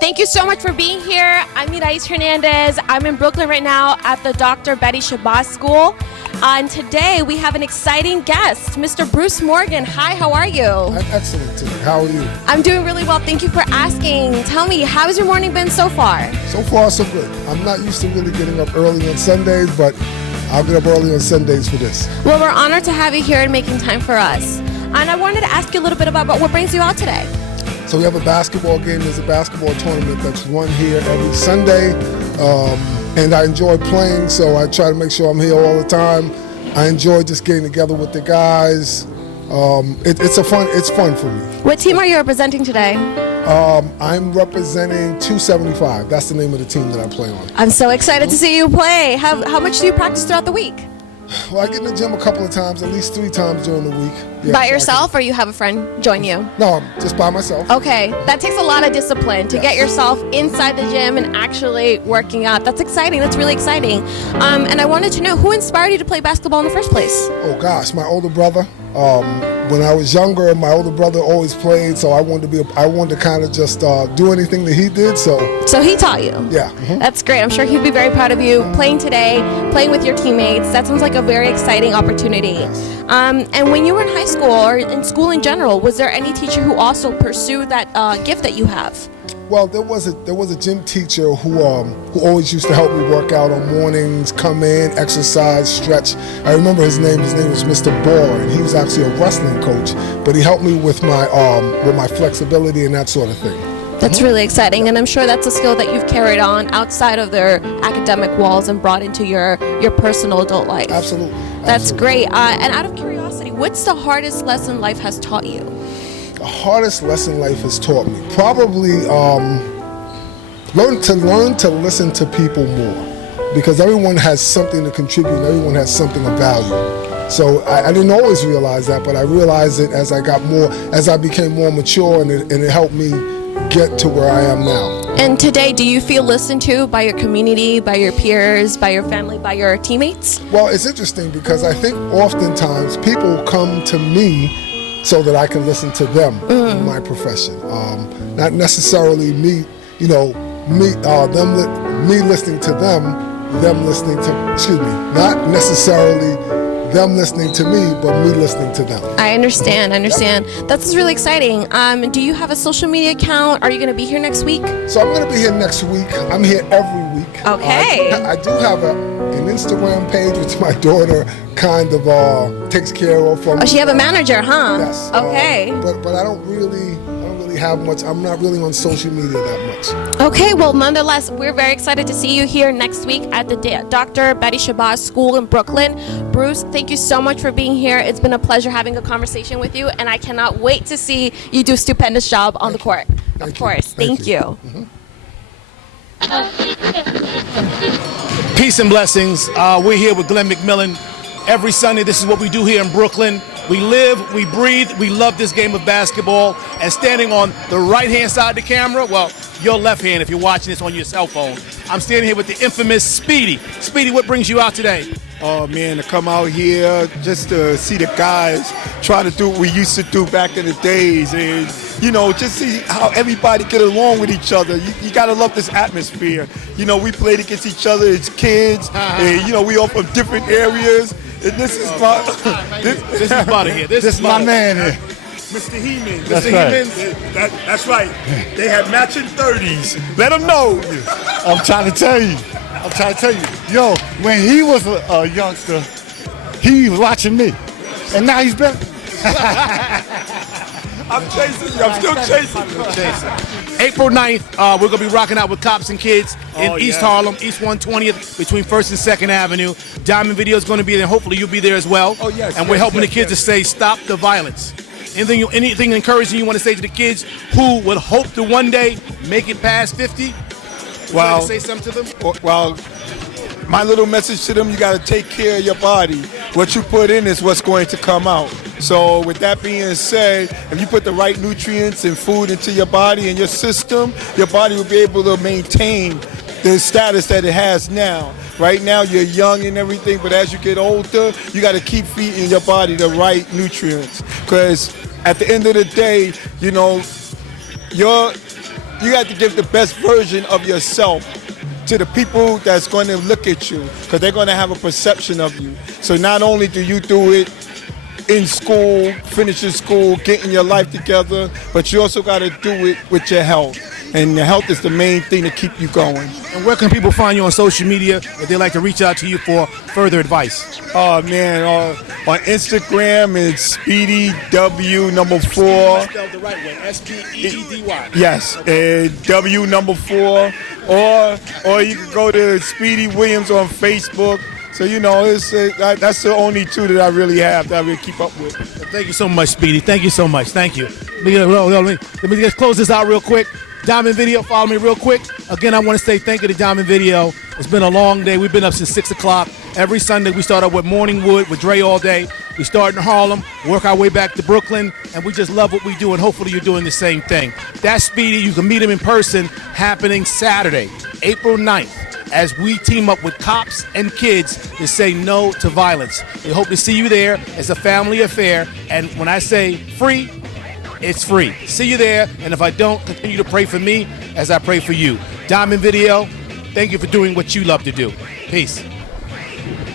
Thank you so much for being here. I'm Mirais Hernandez. I'm in Brooklyn right now at the Dr. Betty Shabazz School. And today we have an exciting guest, Mr. Bruce Morgan. Hi, how are you? I'm excellent today. How are you? I'm doing really well. Thank you for asking. Tell me, how has your morning been so far? So far, so good. I'm not used to really getting up early on Sundays, but I'll get up early on Sundays for this. Well, we're honored to have you here and making time for us. And I wanted to ask you a little bit about what brings you out today. So we have a basketball game. There's a basketball tournament that's run here every Sunday, and I enjoy playing, so I try to make sure I'm here all the time. I enjoy just getting together with the guys. It's fun for me. What team are you representing today? I'm representing 275. That's the name of the team that I play on. I'm so excited to see you play. How much do you practice throughout the week? Well, I get in the gym a couple of times, at least 3 times during the week. Yeah, by yourself, or you have a friend join you? No, I'm just by myself. Okay, that takes a lot of discipline to get yourself inside the gym and actually working out. That's exciting. That's really exciting. And I wanted to know, who inspired you to play basketball in the first place? Oh gosh, my older brother. When I was younger, my older brother always played, so I wanted to kind of just do anything that he did. So he taught you? Yeah. That's great. I'm sure he'd be very proud of you playing today, playing with your teammates. That sounds like a very exciting opportunity. Yes. And when you were in high school or in school in general, was there any teacher who also pursued that gift that you have? Well, there was a gym teacher who always used to help me work out on mornings, come in, exercise, stretch. I remember his name. His name was Mr. Bohr, and he was actually a wrestling coach. But he helped me with my flexibility and that sort of thing. That's really exciting, and I'm sure that's a skill that you've carried on outside of their academic walls and brought into your personal adult life. Absolutely. That's great. And out of curiosity, what's the hardest lesson life has taught you? The hardest lesson life has taught me, probably learn to listen to people more, because everyone has something to contribute and everyone has something of value. So I didn't always realize that, but I realized it as I became more mature, and it helped me get to where I am now. And today, do you feel listened to by your community, by your peers, by your family, by your teammates? Well, it's interesting because I think oftentimes people come to me so that I can listen to them in my profession. Not necessarily me listening to them listening to, not necessarily them listening to me, but me listening to them. I understand. That's really exciting. Do you have a social media account? Are you going to be here next week? So I'm going to be here next week. I'm here every week. Okay. I do have an Instagram page, which my daughter kind of takes care of for me. Oh, she have a manager, huh? Yes. Okay. But I don't really have much. I'm not really on social media that much. Okay, well, nonetheless, we're very excited to see you here next week at the Dr. Betty Shabazz School in Brooklyn. Bruce, thank you so much for being here. It's been a pleasure having a conversation with you, and I cannot wait to see you do a stupendous job on the court. Of course. Thank you. Peace and blessings. We're here with Glenn McMillian. Every Sunday, this is what we do here in Brooklyn. We live, we breathe, we love this game of basketball. And standing on the right-hand side of the camera, well, your left hand if you're watching this on your cell phone, I'm standing here with the infamous Speedy. Speedy, what brings you out today? Oh man, to come out here just to see the guys try to do what we used to do back in the days, and just see how everybody get along with each other. You gotta love this atmosphere. We played against each other as kids, and we all from different areas. And this is my this is Butter here. This is my man here. Mr. Heeman. That's Mr. right. That's right. They have matching 30s. Let them know. I'm trying to tell you. Yo, when he was a youngster, he was watching me. And now he's better. I'm chasing you. I'm still chasing. April 9th, we're going to be rocking out with Cops and Kids in East Harlem, East 120th, between 1st and 2nd Avenue. Diamond Video is going to be there. Hopefully you'll be there as well. Oh, yes. And we're helping the kids to say, stop the violence. Anything encouraging you want to say to the kids who would hope to one day make it past 50? Well, say something to them? Well, my little message to them, you got to take care of your body. What you put in is what's going to come out. So with that being said, if you put the right nutrients and food into your body and your system, your body will be able to maintain the status that it has now. Right now you're young and everything, but as you get older, you got to keep feeding your body the right nutrients. Because at the end of the day, you got to give the best version of yourself to the people that's going to look at you, because they're going to have a perception of you. So not only do you do it in school, finishing school, getting your life together, but you also got to do it with your health. And your health is the main thing to keep you going. And where can people find you on social media if they'd like to reach out to you for further advice? Oh man, on Instagram it's Speedy W number 4. Spelled the right way, S-P-E-E-D-Y. Yes, W number 4. Or you can go to Speedy Williams on Facebook. So that's the only two that I really have that I really keep up with. Thank you so much, Speedy. Thank you so much. Thank you. Let me just close this out real quick. Diamond Video, follow me real quick. Again, I want to say thank you to Diamond Video. It's been a long day. We've been up since 6 o'clock. Every Sunday we start up with Morning Wood with Dre all day. We start in Harlem, work our way back to Brooklyn, and we just love what we do, and hopefully you're doing the same thing. That's Speedy. You can meet him in person, happening Saturday, April 9th, as we team up with cops and kids to say no to violence. We hope to see you there. It's a family affair, and when I say free, it's free. See you there, and if I don't, continue to pray for me as I pray for you. Diamond Video, thank you for doing what you love to do. Peace.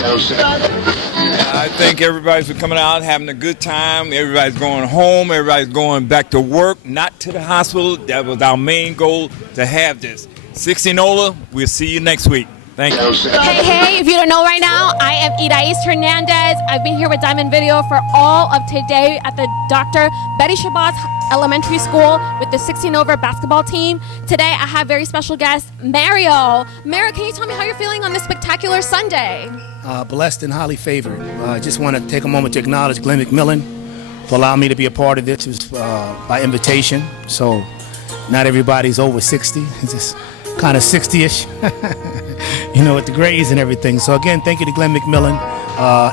I thank everybody for coming out, having a good time. Everybody's going home. Everybody's going back to work, not to the hospital. That was our main goal, to have this. 60 Nola, we'll see you next week. Thank you. Hey, if you don't know right now, I am Idais Hernandez. I've been here with Diamond Video for all of today at the Dr. Betty Shabazz Elementary School with the 16 over basketball team. Today, I have very special guest, Mario. Mario, can you tell me how you're feeling on this spectacular Sunday? Blessed and highly favored. I just want to take a moment to acknowledge Glenn McMillian for allowing me to be a part of this. It was by invitation, so not everybody's over 60. It's just kind of 60-ish, with the grades and everything. So again, thank you to Glenn McMillian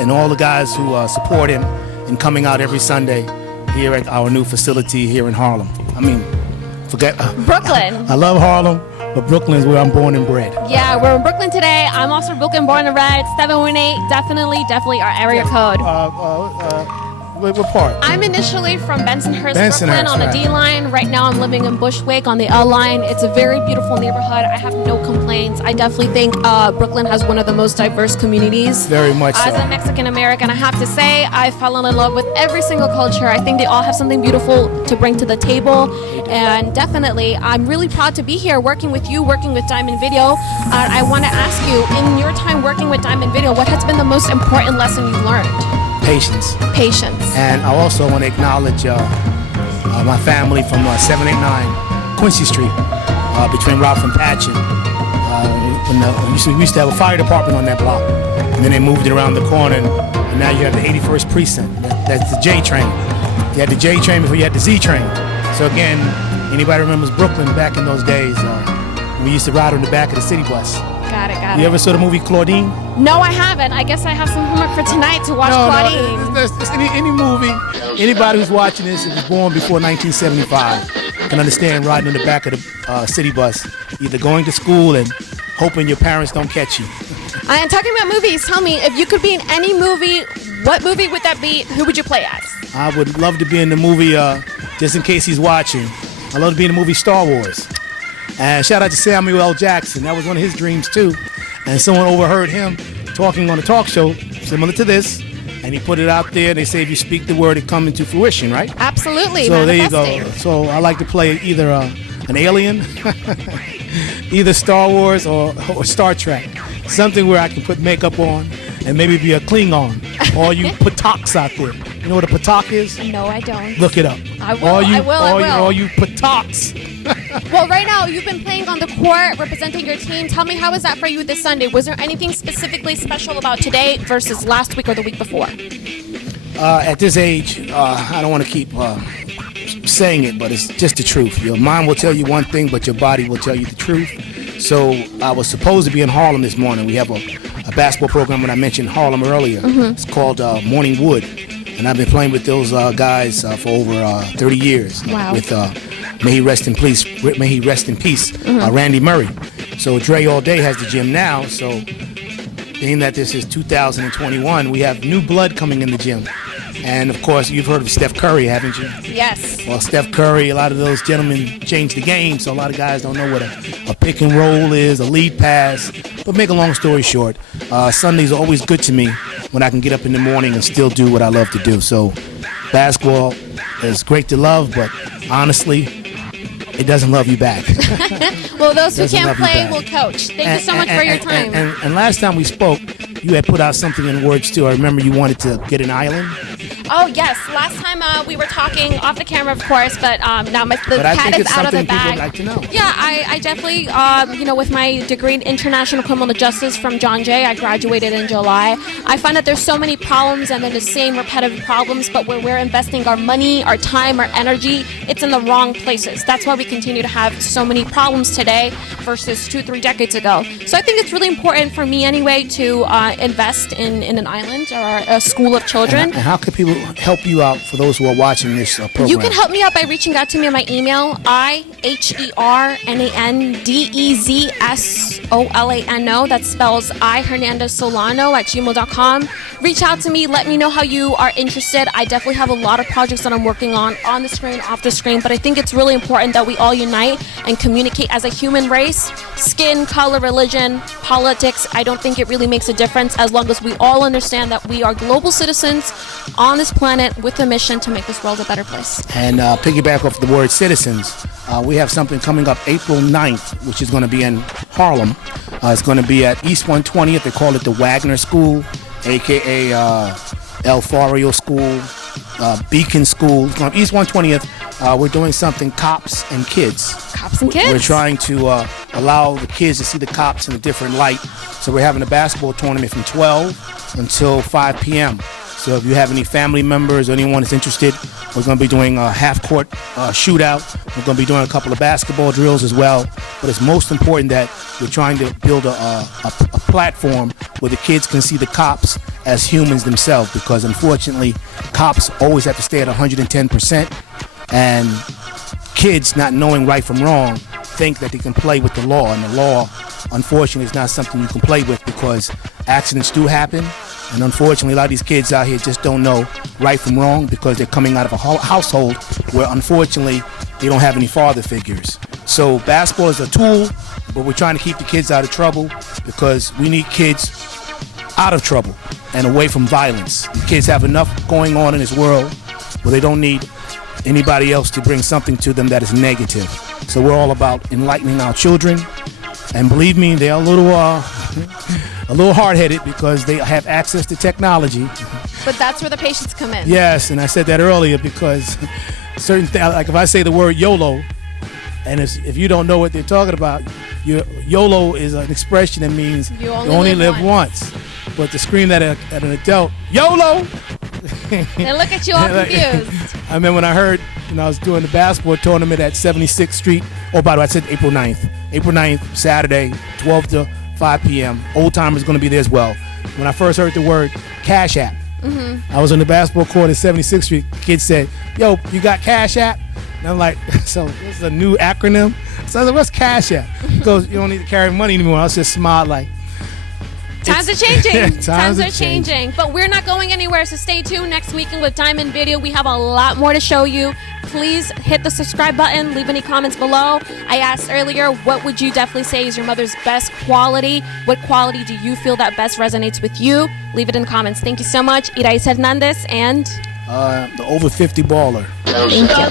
and all the guys who support him in coming out every Sunday here at our new facility here in Harlem. Brooklyn. I love Harlem, but Brooklyn's where I'm born and bred. Yeah, we're in Brooklyn today. I'm also Brooklyn, born and bred. 718, definitely our area code. What part? I'm initially from Bensonhurst, Brooklyn, on the right. D line. Right now I'm living in Bushwick on the L line. It's a very beautiful neighborhood. I have no complaints. I definitely think Brooklyn has one of the most diverse communities. Very much so. As a Mexican American, I have to say I fell in love with every single culture. I think they all have something beautiful to bring to the table. And definitely, I'm really proud to be here working with you, working with Diamond Video. I want to ask you, in your time working with Diamond Video, what has been the most important lesson you've learned? Patience. Patience. And I also want to acknowledge my family from 789 Quincy Street, between Ralph and Patchen. We used to have a fire department on that block, and then they moved it around the corner, and now you have the 81st precinct. That's the J train. You had the J train before you had the Z train. So again, anybody remembers Brooklyn back in those days? We used to ride on the back of the city bus. Got it. You ever saw the movie Claudine? No, I haven't. I guess I have some homework for tonight to watch Claudine. No, any movie, anybody who's watching this and was born before 1975 can understand riding on the back of the city bus, either going to school and hoping your parents don't catch you. And talking about movies, tell me, if you could be in any movie, what movie would that be? Who would you play as? I would love to be in the movie, just in case he's watching, I'd love to be in the movie Star Wars. And shout out to Samuel L. Jackson. That was one of his dreams, too. And someone overheard him talking on a talk show similar to this, and he put it out there. They say if you speak the word, it comes into fruition, right? Absolutely. So there you go. So I like to play either an alien, either Star Wars or Star Trek. Something where I can put makeup on and maybe be a Klingon. All you Pataks out there. You know what a Patak is? No, I don't. Look it up. I will. I will. All you Pataks. Well, right now, you've been playing on the court, representing your team. Tell me, how was that for you this Sunday? Was there anything specifically special about today versus last week or the week before? At this age, I don't want to keep saying it, but it's just the truth. Your mind will tell you one thing, but your body will tell you the truth. So I was supposed to be in Harlem this morning. We have a basketball program, and I mentioned Harlem earlier. Mm-hmm. It's called Morning Wood, and I've been playing with those guys for over 30 years. Wow. With may he rest in peace. Mm-hmm. Randy Murray. So Dre All Day has the gym now. So being that this is 2021, we have new blood coming in the gym. And of course, you've heard of Steph Curry, haven't you? Yes. Well, Steph Curry, a lot of those gentlemen changed the game, so a lot of guys don't know what a pick and roll is, a lead pass. But make a long story short, Sundays are always good to me when I can get up in the morning and still do what I love to do. So basketball is great to love, but honestly, it doesn't love you back. Well, those who can't play will coach. Thank you so much for your time. And last time we spoke, you had put out something in words too. I remember you wanted to get an island. Oh, yes. Last time we were talking off the camera, of course, but now the cat is out of the bag. People would like to know. Yeah, I definitely, with my degree in international criminal justice from John Jay, I graduated in July. I find that there's so many problems and they're the same repetitive problems, but where we're investing our money, our time, our energy, it's in the wrong places. That's why we continue to have so many problems today versus 2-3 decades ago. So I think it's really important for me anyway to invest in an island or a school of children. And how can people help you out for those who are watching this program? You can help me out by reaching out to me on my email, IHERNANDEZSOLANO. That spells IHernandezSolano@gmail.com. Reach out to me. Let me know how you are interested. I definitely have a lot of projects that I'm working on the screen, off the screen, but I think it's really important that we all unite and communicate as a human race. Skin, color, religion, politics, I don't think it really makes a difference as long as we all understand that we are global citizens on this planet with a mission to make this world a better place. And piggyback off the word citizens, we have something coming up April 9th, which is going to be in Harlem. It's going to be at East 120th. They call it the Wagner School, a.k.a. El Fario School, Beacon School. It's going to East 120th. We're doing something cops and kids. Cops and kids? We're trying to allow the kids to see the cops in a different light. So we're having a basketball tournament from 12 until 5 p.m. So if you have any family members or anyone that's interested, we're going to be doing a half-court shootout. We're going to be doing a couple of basketball drills as well. But it's most important that we're trying to build a platform where the kids can see the cops as humans themselves, because unfortunately, cops always have to stay at 110%. And kids, not knowing right from wrong, think that they can play with the law. And the law, unfortunately, is not something you can play with, because accidents do happen. And unfortunately, a lot of these kids out here just don't know right from wrong because they're coming out of a household where, unfortunately, they don't have any father figures. So basketball is a tool, but we're trying to keep the kids out of trouble because we need kids out of trouble and away from violence. The kids have enough going on in this world where they don't need anybody else to bring something to them that is negative. So we're all about enlightening our children. And believe me, they're a little hard-headed because they have access to technology. But that's where the patients come in. Yes, and I said that earlier because certain things, like if I say the word YOLO, and if you don't know what they're talking about, YOLO is an expression that means you only live once. But to scream at an adult, YOLO! They look at you all confused. I mean, when I heard, I was doing the basketball tournament at 76th Street. Oh, by the way, I said April 9th. April 9th, Saturday, 12 to 5 p.m. Old Timers going to be there as well. When I first heard the word Cash App, I was on the basketball court at 76th Street. The kid said, yo, you got Cash App? And I'm like, so this is a new acronym? So I was like, what's Cash App? He goes, you don't need to carry money anymore. I was just smiled like, Times are changing. Times are changing. But we're not going anywhere, so stay tuned next weekend with Diamond Video. We have a lot more to show you. Please hit the subscribe button. Leave any comments below. I asked earlier, what would you definitely say is your mother's best quality? What quality do you feel that best resonates with you? Leave it in the comments. Thank you so much. Irais Hernandez and... the over 50 baller. Thank you.